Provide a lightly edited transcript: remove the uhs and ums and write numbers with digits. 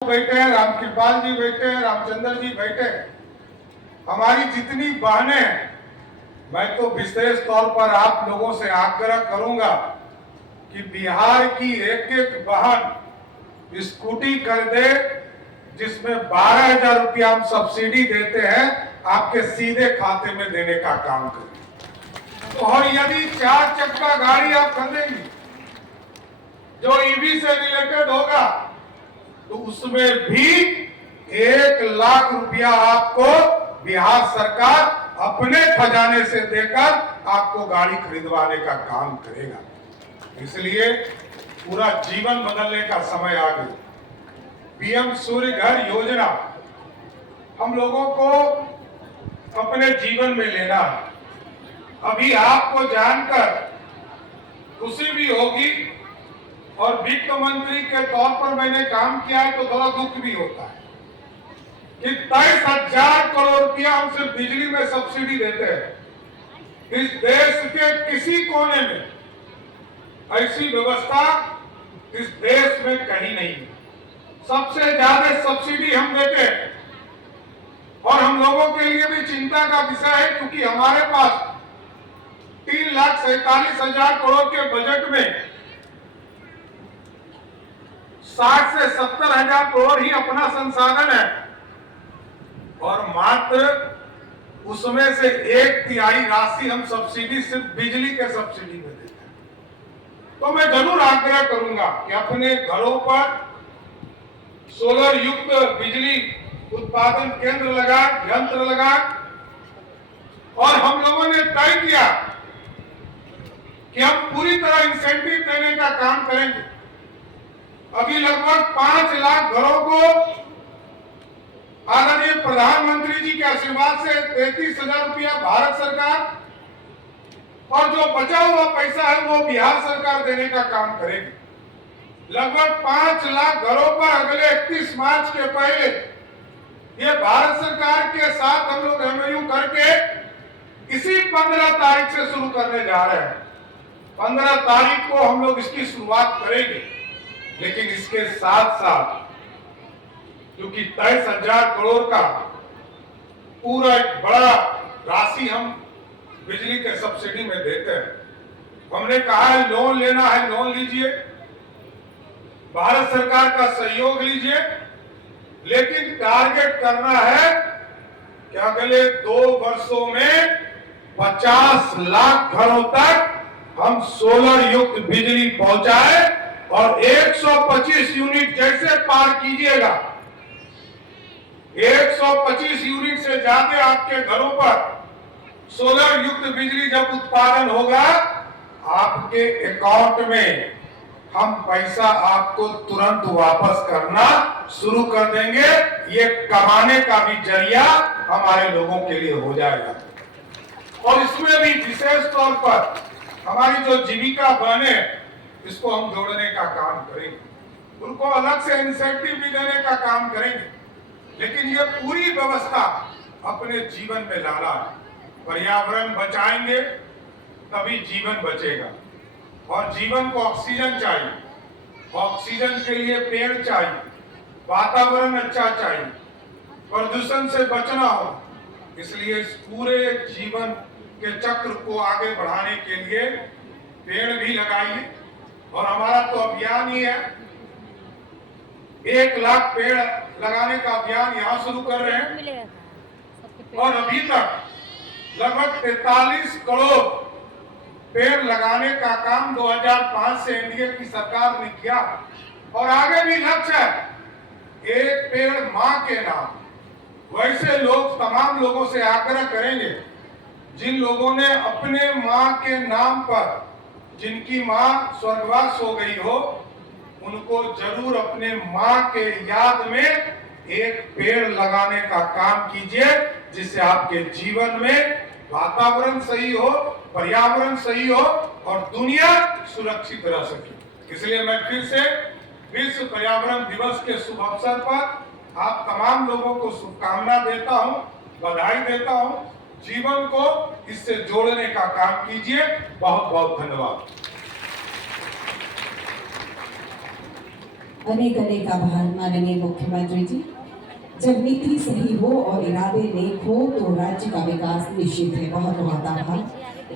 बैठे हैं, रामकृपाल जी बैठे हैं, रामचंद्र जी बैठे हैं, हमारी जितनी बहनें हैं, मैं तो विशेष तौर पर आप लोगों से आग्रह करूंगा कि बिहार की एक एक बहन स्कूटी कर दे जिसमें 12,000 रुपया हम सब्सिडी देते हैं, आपके सीधे खाते में देने का काम करें। तो और यदि 4 चक्का गाड़ी आप खरीदेंगे जो ईवी से रिलेटेड होगा तो उसमें भी 1 लाख रुपया आपको बिहार सरकार अपने खजाने से देकर आपको गाड़ी खरीदवाने का काम करेगा। इसलिए पूरा जीवन बदलने का समय आ गया। पीएम सूर्य घर योजना हम लोगों को अपने जीवन में लेना है। अभी आपको जानकर खुशी भी होगी और वित्त मंत्री के तौर पर मैंने काम किया है तो थोड़ा दुख भी होता है कि 23,000 करोड़ रुपया हम सिर्फ बिजली में सब्सिडी देते हैं। इस देश के किसी कोने में ऐसी व्यवस्था इस देश में कहीं नहीं है। सबसे ज्यादा सब्सिडी हम देते हैं और हम लोगों के लिए भी चिंता का विषय है क्योंकि हमारे पास 3,47,000 करोड़ के बजट में 60 से 70,000 करोड़ ही अपना संसाधन है और मात्र उसमें से 1/3 राशि हम सब्सिडी सिर्फ बिजली के सब्सिडी में देते हैं। तो मैं जरूर आग्रह करूंगा कि अपने घरों पर सोलर युक्त बिजली उत्पादन केंद्र लगा, यंत्र लगा और हम लोगों ने तय किया कि हम पूरी तरह इंसेंटिव देने का काम करेंगे। अभी लगभग 5 लाख घरों को आदरणीय प्रधानमंत्री जी के आशीर्वाद से 33,000 रुपया भारत सरकार और जो बचा हुआ पैसा है वो बिहार सरकार देने का काम करेगी। लगभग 5 लाख घरों पर अगले 31 मार्च के पहले ये भारत सरकार के साथ हम लोग एमओयू करके इसी 15 तारीख से शुरू करने जा रहे हैं। 15 तारीख को हम लोग इसकी शुरुआत करेंगे, लेकिन इसके साथ साथ क्योंकि 23,000 करोड़ का पूरा एक बड़ा राशि हम बिजली के सब्सिडी में देते हैं, हमने कहा है लोन लेना है लोन लीजिए, भारत सरकार का सहयोग लीजिए, लेकिन टारगेट करना है कि अगले 2 वर्षों में 50 लाख घरों तक हम सोलर युक्त बिजली पहुंचाए और 125 यूनिट जैसे पार कीजिएगा, 125 यूनिट से ज्यादा आपके घरों पर सोलर युक्त बिजली जब उत्पादन होगा, आपके अकाउंट में हम पैसा आपको तुरंत वापस करना शुरू कर देंगे। ये कमाने का भी जरिया हमारे लोगों के लिए हो जाएगा और इसमें भी विशेष तौर पर हमारी जो जीविका बने इसको हम जोड़ने का काम करेंगे, उनको अलग से इंसेंटिव भी देने का काम करेंगे, लेकिन ये पूरी व्यवस्था अपने जीवन में लाना है। पर्यावरण बचाएंगे तभी जीवन बचेगा और जीवन को ऑक्सीजन चाहिए, ऑक्सीजन के लिए पेड़ चाहिए, वातावरण अच्छा चाहिए, प्रदूषण से बचना हो, इसलिए इस पूरे जीवन के चक्र को आगे बढ़ाने के लिए पेड़ भी लगाइए और हमारा तो अभियान ही है 1 लाख पेड़ लगाने का अभियान यहाँ शुरू कर रहे हैं और अभी तक लगभग 43 करोड़ पेड़ लगाने का काम 2005 से एनडीए की सरकार ने किया और आगे भी लक्ष्य है 1 पेड़ मां के नाम। वैसे लोग तमाम लोगों से आग्रह करेंगे जिन लोगों ने अपने मां के नाम पर, जिनकी मां स्वर्गवास हो गई हो, उनको जरूर अपने मां के याद में 1 पेड़ लगाने का काम कीजिए, जिससे आपके जीवन में वातावरण सही हो, पर्यावरण सही हो और दुनिया सुरक्षित रह सके। इसलिए मैं फिर से विश्व पर्यावरण दिवस के शुभ अवसर पर आप तमाम लोगों को शुभकामना देता हूं, बधाई देता हूं। जीवन को इससे जोड़ने का काम कीजिए। बहुत बहुत धन्यवाद। अनेक अनेक आभार माननीय मुख्यमंत्री जी। जब नीति सही हो और इरादे नेक हो तो राज्य का विकास निश्चित है। बहुत बहुत आभार।